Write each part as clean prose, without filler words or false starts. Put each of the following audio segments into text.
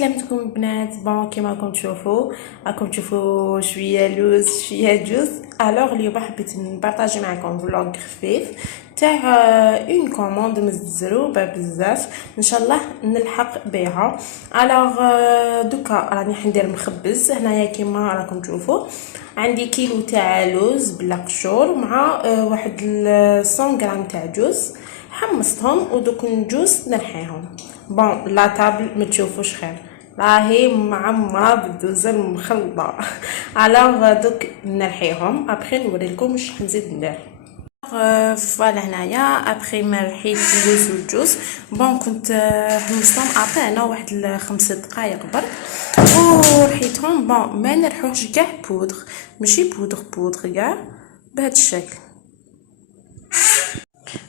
سلامتكم البنات. بون كيما راكم تشوفوا شويه لوز شويه جوز. الوغ اليوم حبيت نبارطاجي معكم فلوغ خفيف تاع اون كوموند مزروبه بزاف، ان شاء الله نلحق بها. الوغ دوكا راني حندير مخبز هنايا كيما راكم تشوفوا. عندي كيلو تاع لوز بلا قشور مع واحد 100 غرام تاع جوز، حمصتهم ودوك الجوز نرحيهم. بون لا طابل ما تشوفوش خير، راهي معمره بالدوز المخلطه. الوغ دوك نرحيهم ابخي نوريلكم واش حنزيد ندير. فوالا هنايا ابخي ما رحيت اللوز والجوز بون كنت حمصتهم انا واحد 5 دقائق برك ورحيتهم. بون ما نرحوش كاع بودغ، ماشي بودغ كاع بهذا الشكل.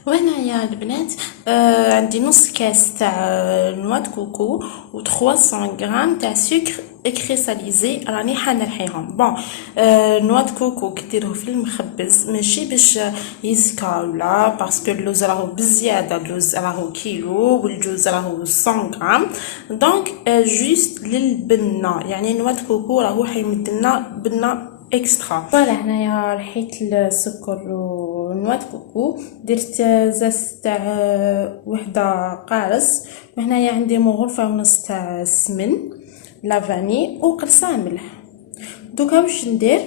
وهنايا البنات عندي نص كاس تاع نوا د كوكو و 300 غرام تاع سكر كريستاليزي راني حنرحيهم. بون نوا د كوكو كديروه في المخبز ماشي باش يزكى ولا باسكو اللوز راهو بزياده، اللوز راهو كيلو والجوز راهو 100 غرام، دونك جوست للبنه يعني نوا د كوكو راهو حيمدلنا بنه اكسترا. فوالا هنايا رحيت السكر ونوا د كوكو، درت زاز تاع وحده قارص، وهنايا عندي غرفه ونص تاع السمن لافاني وقرصه ملح. دوكا واش ندير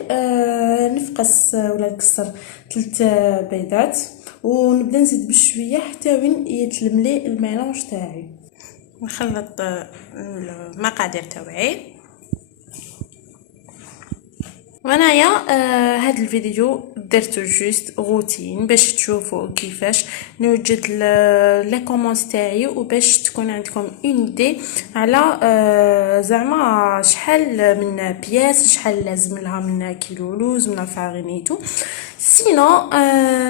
نفقس ولا نكسر 3 بيضات ونبدا نزيد بشويه حتى وين يتلملي الميلونج تاعي. نخلط المقادير تاعي. وانايا هاد الفيديو درتو جوست روتين باش تشوفوا كيفاش نوجد لي كوموند تاعي وباش تكون عندكم اون دي على زعما شحال من بياس، شحال لازم لها من كيلو لوز من الفارينيتو. سينو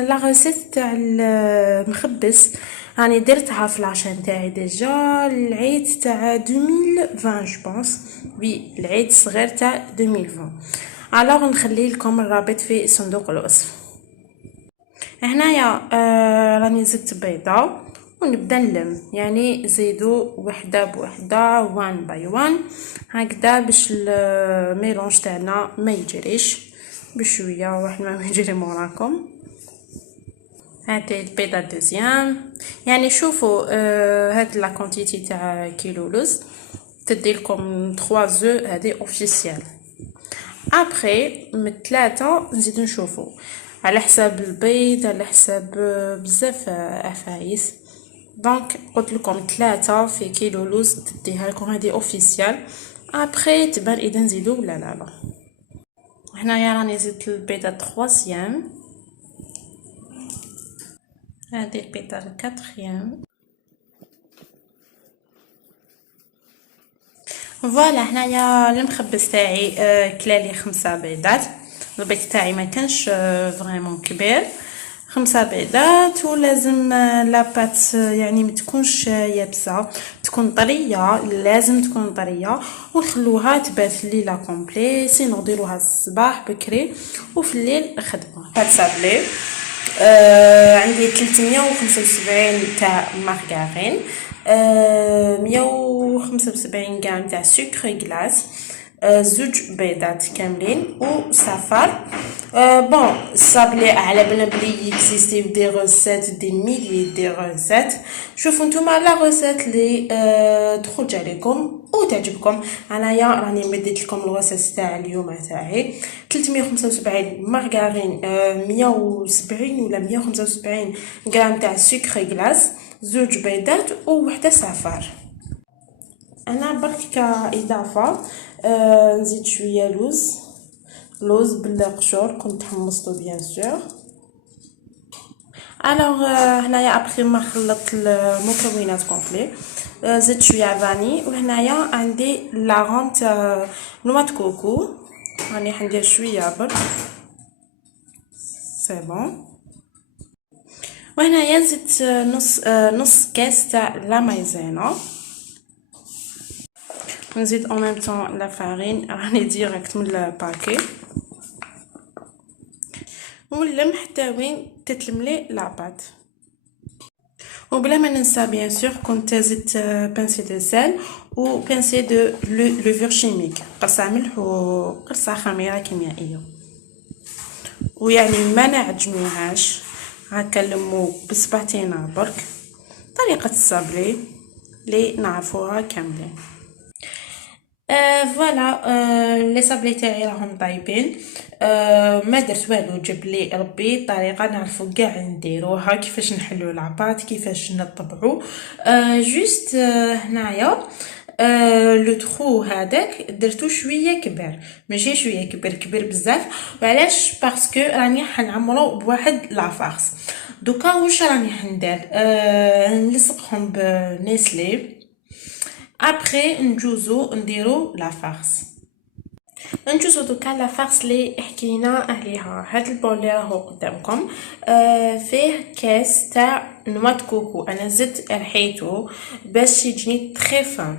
لا ريسيت تاع المخبز راني درتها في العشاء تاعي ديجا العيد تاع 2020 جو بونس، وي العيد الصغير تاع 2020. الوغ نخلي لكم الرابط في صندوق الوصف. هنايا راني زدت بيضه ونبدا نلم، يعني زيدوا وحده بوحده وان باي وان هكذا باش الميلونج تاعنا ما يجريش بشويه واحد ما يجري موراكم. هذه البيضه دوزيام، يعني شوفوا هاد لا كونتيتي تاع كيلو لوز تدي لكم 3 زو هذه اوفيسيال. ابري من 3 نزيد نشوفوا على حساب البيض على حساب بزاف عفايس، دونك قلت لكم 3 في كيلو لوز تديها لكم هذه اوفيسيال. ابري تبان اذا نزيدوا ولا لا. هنايا راني زدت البيضه 3 هذه البيضه 4. فوالا هنايا المخبز تاعي كلالي 5 بيضات. البيض تاعي ما كانش فريمون كبير، 5 بيضات، ولازم لاباط يعني ما تكونش يابسه، تكون طريه، لازم تكون طريه ونخلوها تبات الليله كومبلي، سينو نديروها الصباح بكري وفي الليل خدمه. هاد صابلي عندي 375 تاع مارغرين، 175 غرام تاع سكر غلاس، 2 بيضات كاملين وصفار. بون الصابلي على بالنا بلي اكزيستيو دي روسيت دي ميلي دي روسيت، شوفوا نتوما لا روسيت لي تخرج عليكم وتعجبكم. انايا راني مديت لكم الوصفه تاع اليوم تاعي 375 مارغرين، 170 ولا 175 غرام تاع سكر غلاس، 2 بيضات ووحده صفار. انا برك كاضافه نزيد شويه لوز بالقشور كنت حمصته بيان سور. الوغ هنايا ابخي ما خلطت المكونات كومبلي زدت شويه فاني، وهنايا عندي لاغون تاع نوا د كوكو راني حندير شويه برك سي بون. وهنايا زدت نص كاس تاع لا مايزينا، نزيد en même temps la farine راني ديريكت من الباكي ونلم حتى وين تتلملي لاباط. وبلا ما ننسى بيان سور كنت زدت بانسي دو سيل و بانسي دو لوفور شيميك، قرصة ملح وقرصة خميرة كيميائية. ويعني ما نعجنوهاش، هكا نلمو بصبعتينا برك، طريقة الصابلي اللي نعرفوها كاملين. فوالا لي صابلي تاعي راهم طايبين. ما درت والو، جاب لي ربي طريقه نعرفو كاع نديروها، كيفاش نحلو العباط، كيفاش نطبعو. جوست هنايا لو تخو هذاك درتو شويه كبير، ماشي شويه كبير كبير بزاف. وعلاش؟ باسكو راني حنعمرو بواحد لافارس. دوكا واش راني حندير؟ نلصقهم بنيسلي، ابري نجوزو نديرو لا فارس. نجوزو دوكا لا فارس لي حكينا عليها. هاد البول اللي راهو قدامكم فيه كاس تاع نوا د كوكو، انا زدت رحيتو باش يجيني تري فان.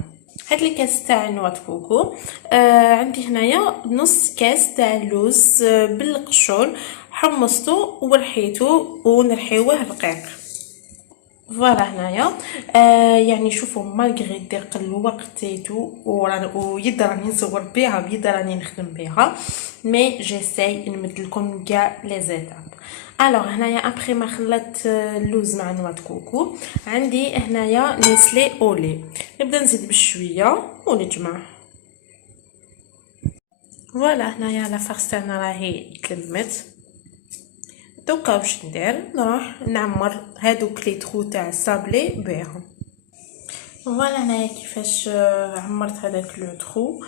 هاد الكاس تاع نوا د كوكو عندي هنايا نص كاس تاع اللوز بالقشور، حمصتو ورحيتو ونرحيوه رقيق. فوالا هنايا يعني شوفوا مالغري ضيق الوقت ويد راني نصور بها بيد راني نخدم بها، مي جيساي نمد لكم كاع لي زيتاب. الوغ هنايا ابري ما خلطت اللوز مع نوا د كوكو، عندي هنايا نيسلي اولي، نبدا نزيد بشويه ونجمع. فوالا هنايا لا فارس تاعنا راهي تلمت. دوكا واش ندير؟ نروح نعمر هادوك لي تخو تاع الصابلي بيهم. فوالا هنايا كيفاش عمرت هذاك لو تخو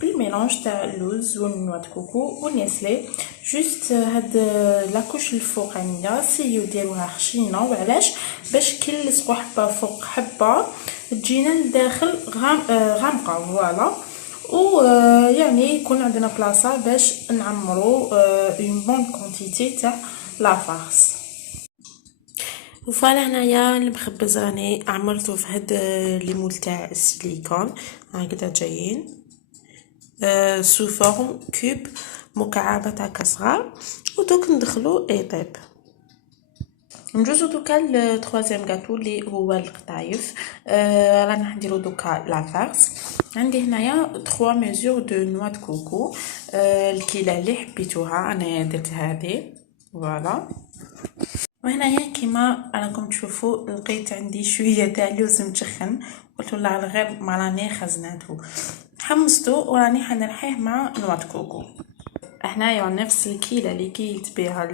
بالميلونج تاع اللوز والنوا د كوكو والنيسلي. جوست هاد لاكوش الفوقانيه سيو ديروها خشينه، وعلاش؟ باش كي نلصقو حبه فوق حبه تجينا لداخل غامقه. فوالا و يعني يكون عندنا بلاصه باش نعمرو اون بون كونتيتي تاع لا فارس. وفوالا هنايا المخبز راني عمرتو في هاد لي مول تاع السيليكون هكذا جايين سو فورم كوب، مكعبات هكا صغار، ودوك ندخلو يطيب. نجوزو دوكا التروازيام غاتو اللي هو القطايف. رانا نديرو دوكا لا فارس. عندي هنايا 3 ميزور دو نوا د كوكو، الكيله اللي حبيتوها انايا درت هذه. فوالا وهنايا كيما راكم تشوفوا لقيت عندي شويه تاع لوز متشخن، قلت لا على غير ما راني خزناتو، حمصتو وراني حنرحيه مع نوا د كوكو. هنايا نفس الكيله اللي كيلت بها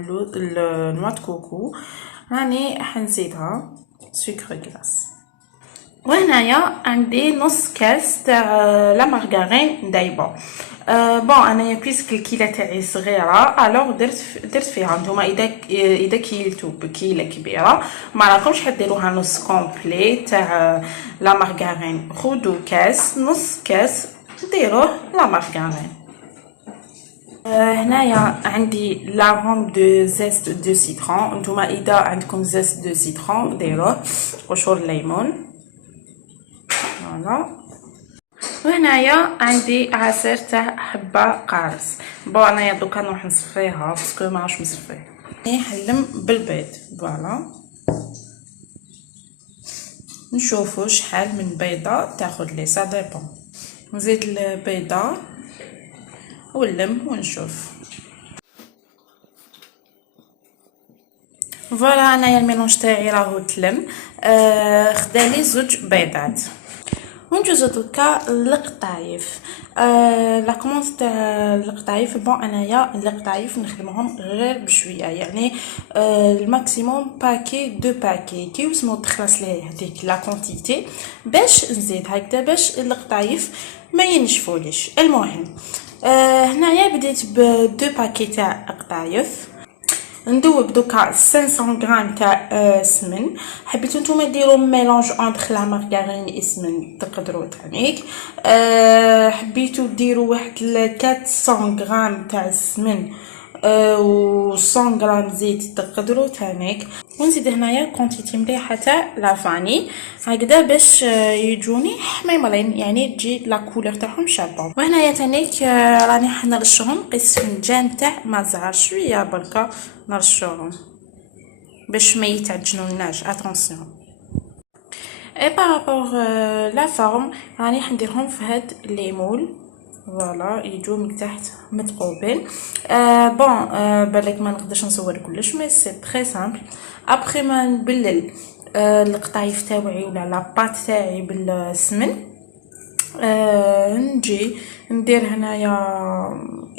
نوا د كوكو راني حنزيدها سكر غلاس. وهنايا عندي نص كاس تاع لا مارغارين دايبه. بون انايا بيسك الكيله تاعي صغيره، الوغ درت فيها. نتوما اذا كيلتو بكيله كبيره ما راكمش حديروها نص كومبلي تاع لا مارغارين، خذوا كاس نص كاس ديروه لا مارغارين. هنايا عندي لارون دو زيست دو سيترون، نتوما اذا عندكم زيست دو سيترون ديروه، قشور الليمون. فوالا وهنايا عندي عصير تاع حبه قارص. بون انايا دوكا نروح نصفيها باسكو ما راش مصفيه، نحلم بالبيض. فوالا نشوفوا شحال من بيضه تاخذ لي، سا ديبون. نزيد البيضه ونلم ونشوف. فوالا انايا الميلونج تاعي راهو تلم. خدالي 2 بيضات. ونجوزو دوكا القطايف. لا كوموند تاع القطايف، بون انايا القطايف نخدمهم غير بشويه، يعني الماكسيموم باكي 2 باكي كي وسمو تخلص ليه هذيك لا كونتيتي باش نزيد هكذا باش القطايف ما ينشفوليش. المهم هنايا بديت ب 2 باكي تاع قطايف. ندوب دوكا 500 غرام تاع سمن. حبيتو نتوما ديروا ميلونج انتر لا مارغارين اسمن تقدروا تانيك. حبيتو ديروا واحد 400 غرام تاع السمن و 100 غرام زيت تقدروا تانيك. ونزيد هنايا كونتيتي مليحه تاع لافاني هكذا باش يجوني حميمرين، يعني تجي لا كولور تاعهم شابه. وهنايا تانيك راني حنرشهم قيس فنجان تاع مازار، شويه بركه نرشوهم. باش ما يتعجنولناش. اتونسيون. اي بارابور لا فورم راني حنديرهم في هاد لي مول. فوالا يجو من تحت متقوبين. بون بالك ما نقدرش نصور كلش مي سي تري سامبل. ابخي ما نبلل القطايف تاوعي ولا لاباط تاعي بالسمن، نجي ندير هنايا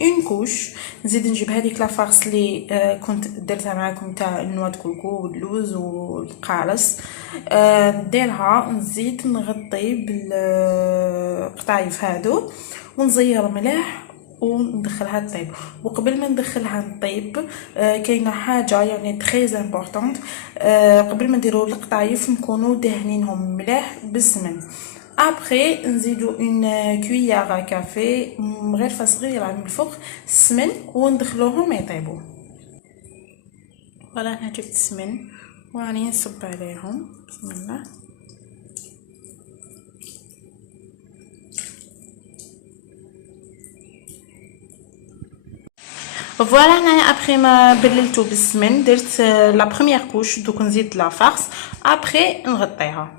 اون كوش، نزيد نجيب هذيك لافارس اللي كنت درتها معاكم تاع النواد كوكو واللوز والقارص، نديرها نزيد نغطي بالقطايف هادو ونزير مليح وندخلها طيب. وقبل ما ندخلها نطيب كاينه حاجه يعني تري امبورطونط، قبل ما نديرو القطايف نكونوا دهنينهم مليح بالسمن. ابخي نزيدو اون كويار كافي مغرفه صغيره من الفوق السمن وندخلوهم يطيبوا. فوالا انا جبت السمن وراني نصب عليهم. بسم الله. فوالا هنايا ابخي ما بللتو بالسمن درت لا بروميير كوش، دوك نزيد لا فارس ابخي نغطيها.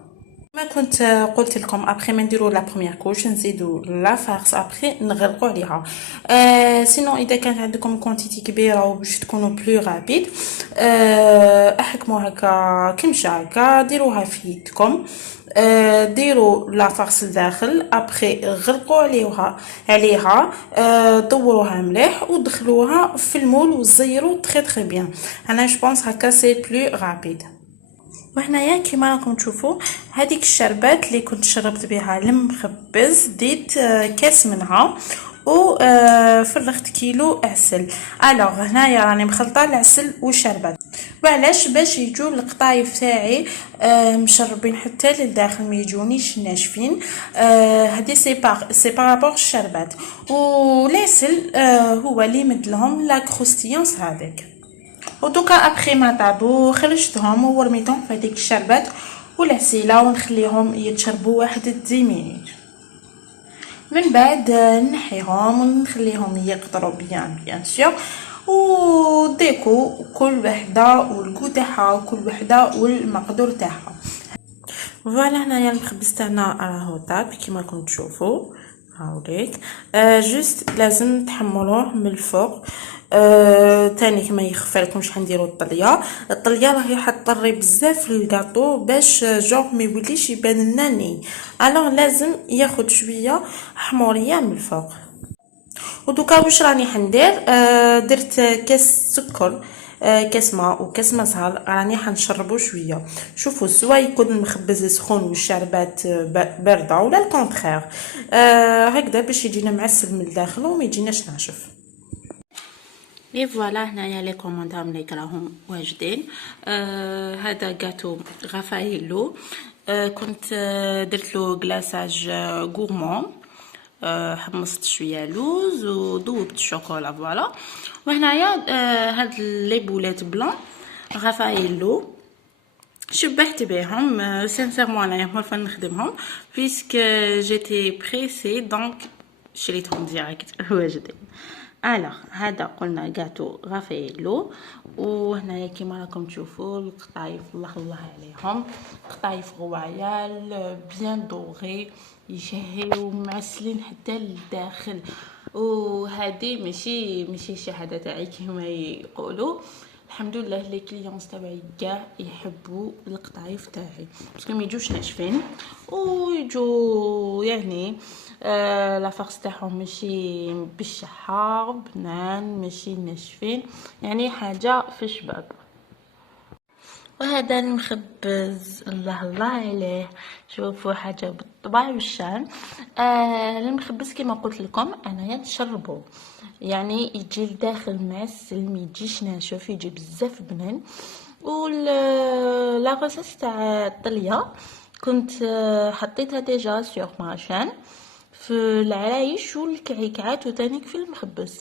ما كنت قلت لكم ابخي ما نديرو لا بروميير كوش نزيدو لا فارس ابخي نغرقو عليها. سينو اذا كانت عندكم كونتيتي كبيره وباش تكونوا بلو رابيد، احكموا هكا كمشة هكا ديروها في يدكم، ديروا لا فارس لداخل ابخي غرقوا عليها دوروها مليح ودخلوها في المول وزيروا تري تري بيان. انا جوبونس هكا سي بلو رابيد. وهنايا كيما راكم تشوفوا هذيك الشربات اللي كنت شربت بها المخبز ديت كاس منها و فرغت كيلو عسل. الوغ هنايا راني مخلطه العسل والشربات. وعلاش؟ باش يجوا القطايف تاعي مشربين حتى للداخل ما يجونيش ناشفين. هذه سي بارابور الشربات والعسل هو اللي يمدلهم لا كروستيونس هذيك. ودوكا ابخي ما طابو خرجتهم ورميتهم في هذيك الشربات والعسيله ونخليهم يتشربوا واحد 10 مينوت. من بعد نحيهم ونخليهم يقطروا بيان سور. وديكو كل وحده والكو تاعها وكل وحده والمقدور تاعها. فوالا هنايا المخبز تاعنا راهو طاب كيما راكم تشوفوا هاوليك. جوست لازم تحمروه من الفوق. تاني كما يخفى لكم شحال نديروا الطليه راهي حطري بزاف في الكاطو باش جوغ ما يوليش يبان لنا ني، الوغ لازم ياخد شويه حموريه من الفوق. ودوكا واش راني حندير؟ درت كاس سكر، كاس ماء وكاس مزهر راني حنشربو شويه. شوفوا سوا يكون المخبز سخون والشربات بارده ولا الكونترير، هكذا باش يجينا معسل من الداخل وما يجيناش ناشف. اي فوالا هنايا لي كوموندار مليك راهم واجدين. هذا غاتو غافايلو، كنت درت له كلاصاج غورمون، حمصت شويه لوز وذوبت الشوكولا. فوالا. وهنايا هاد لي بولات بلون غافايلو شبحت بهم. سانسيرمون انايا مولفه نخدمهم بيسك جيتي بريسي دونك شريتهم ديريكت واجدين. الوغ هذا قلنا غاتو غافيلو. وهنايا كيما راكم تشوفوا القطايف الله الله عليهم، قطايف غوايال بيان دوغي يشهيو معسلين حتى للداخل. وهذه ماشي شهاده تاعي كيما يقولوا، الحمد لله لي كليونس تاعي كاع يحبوا القطايف تاعي باسكو ما يجوش ناشفين ويجو يعني لا فارس تاعهم ماشي بالشحار بنان ماشي ناشفين، يعني حاجه في شباب. وهذا المخبز الله الله عليه، شوفوا حاجه بالطبع والشان. المخبز كما قلت لكم انايا نشربو يعني يجي الداخل معسل ما يجيش ناشف، يجي بزاف بنان. لا غوسيس تاع الطليه كنت حطيتها ديجا سور ماشان في العرايش والكعكات وتانيك في المخبز.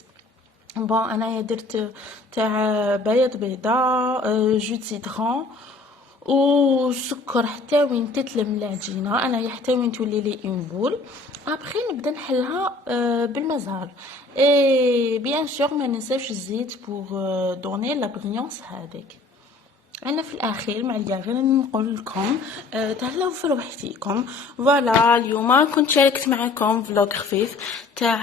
بون انايا درت تاع بيض بيضاء، جو سيترون وسكر حتى وين تتلم العجينه، انايا حتى وين تولي لي اون بول. ابخي نبدا نحلها بالمزهر اي بيان سور ما ننساوش الزيت بور دوني لا بريونس هذيك. انا في الاخير معليا غير نقول لكم تهلاو في روحتيكم. فوالا اليوم كنت شاركت معكم فلوق خفيف تاع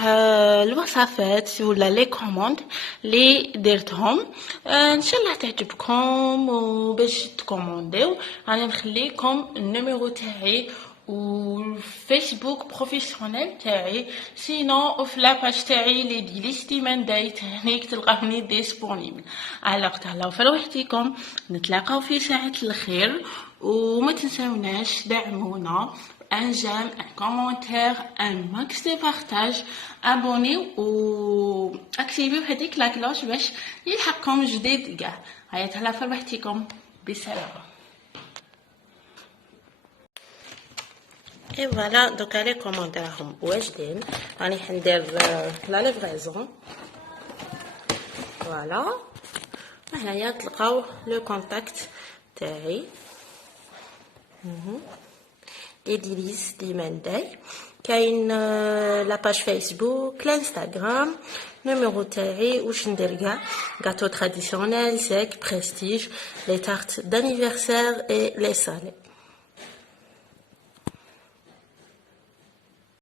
الوصفات ولا لي كوموند اللي درتهم. ان شاء الله تعجبكم، وباش تكومونديو انا نخليكم النيميرو تاعي والفيسبوك بروفيسيونيل تاعي، سينو في لاباج تاعي لي دي ليستي من دايت هنيك تلقاوني ديسپونيبل. الوغ تهلاو في روحتيكم، نتلاقاو في ساعة الخير، وما تنساوناش دعمونا ان جيم ان كومونتير ان ماكس دي بارطاج، ابونيو و اكتيفيو هذيك لا كلوش باش يلحقكم جديد كاع. هيا تهلاو في روحتيكم، بسلامه. اي فوالا دوكا لي كوموند راهم واجدين، راني حندير لا ليفريزون. فوالا هنايا تلقاو لو كونتاكت تاعي اديليس ديمانداي، كاين لاباج فيسبوك، الانستغرام، نيميرو تاعي، واش ندير كاع غاتو تراديسيونيل سيك بريستيج، لي تارت دانيفرسير اي لي سالي.